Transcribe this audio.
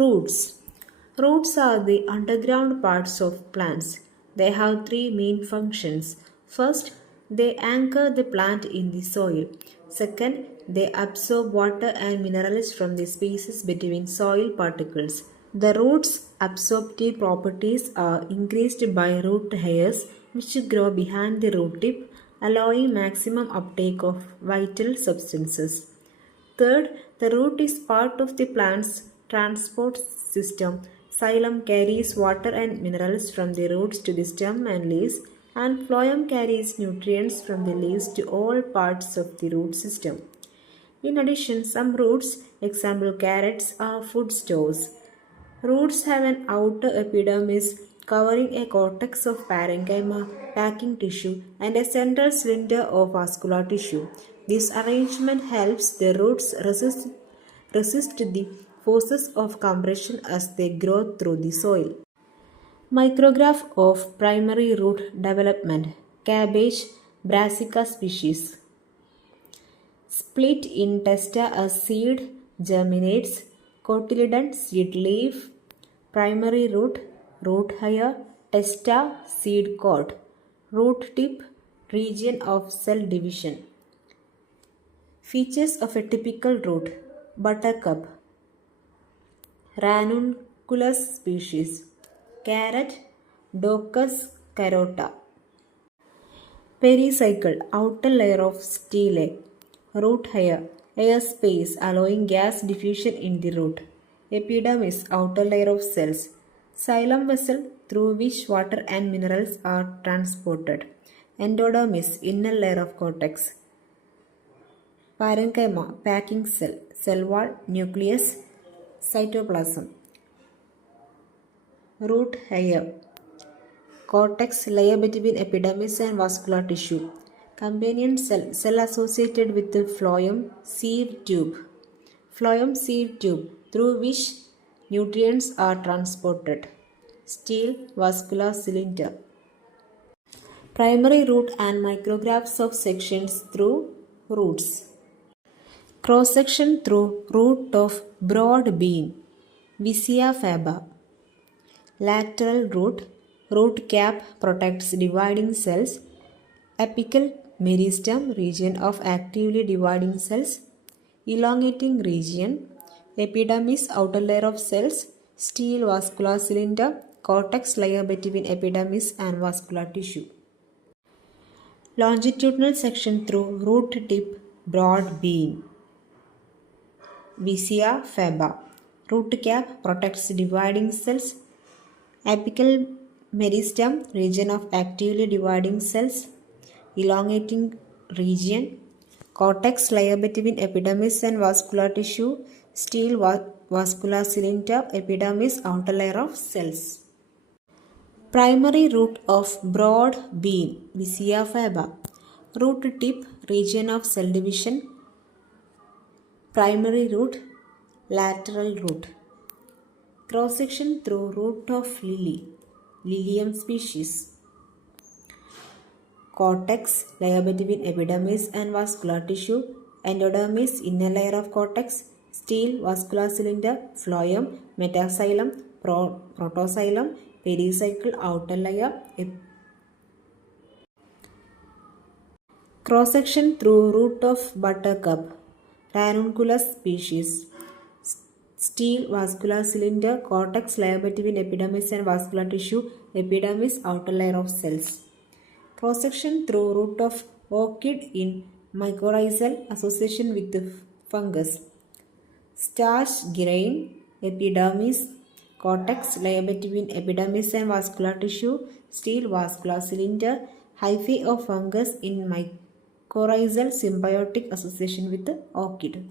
Roots. Roots are the underground parts of plants. They have three main functions. First, they anchor the plant in the soil. Second, they absorb water and minerals from the spaces between soil particles. The roots' absorptive properties are increased by root hairs which grow behind the root tip, allowing maximum uptake of vital substances. Third, the root is part of the plant's transport system. Xylem carries water and minerals from the roots to the stem and leaves, and phloem carries nutrients from the leaves to all parts of the root system. In addition, some roots, example carrots, are food stores. Roots have an outer epidermis covering a cortex of parenchyma, packing tissue, and a central cylinder of vascular tissue. This arrangement helps the roots resist the forces of compression as they grow through the soil. Micrograph of primary root development. Cabbage, Brassica species. Split in testa as seed germinates. Cotyledon seed leaf. Primary root, root hair, testa, seed coat. Root tip, region of cell division. Features of a typical root. Buttercup. Ranunculus species. Carrot, Docus carota. Pericycle, outer layer of stele. Root hair, air space allowing gas diffusion in the root. Epidermis, outer layer of cells. Xylem vessel through which water and minerals are transported. Endodermis, inner layer of cortex. Parenchyma, packing cell. Cell wall, nucleus, cytoplasm. Root hair. Cortex, layer between epidermis and vascular tissue. Companion cell, cell associated with the phloem seed tube. Phloem seed tube, through which nutrients are transported. Stele, vascular cylinder. Primary root and micrographs of sections through roots. Cross section through root of broad bean. Vicia faba. Lateral root. Root cap protects dividing cells. Apical meristem, region of actively dividing cells. Elongating region. Epidermis, outer layer of cells. Stele, vascular cylinder. Cortex, layer between epidermis and vascular tissue. Longitudinal section through root tip, broad bean. Vicia faba. Root cap protects dividing cells. Apical meristem, region of actively dividing cells. Elongating region. Cortex, layer between epidermis and vascular tissue. Stele, vascular cylinder. Epidermis, outer layer of cells. Primary root of broad bean. Vicia faba. Root tip, region of cell division. Primary root, lateral root. Cross section through root of lily. Lilium species. Cortex, layer between epidermis and vascular tissue. Endodermis, inner layer of cortex. Stele, vascular cylinder. Phloem, metaxylem, protoxylem. Pericycle, outer layer. Cross section through root of buttercup. Ranunculus species. Stele, vascular cylinder. Cortex, layer between epidermis and vascular tissue. Epidermis, outer layer of cells. Cross section through root of orchid in mycorrhizal association with the fungus. Starch grain, epidermis. Cortex, layer between epidermis and vascular tissue. Stele, vascular cylinder. Hyphae of fungus in mycorrhizal symbiotic association with the orchid.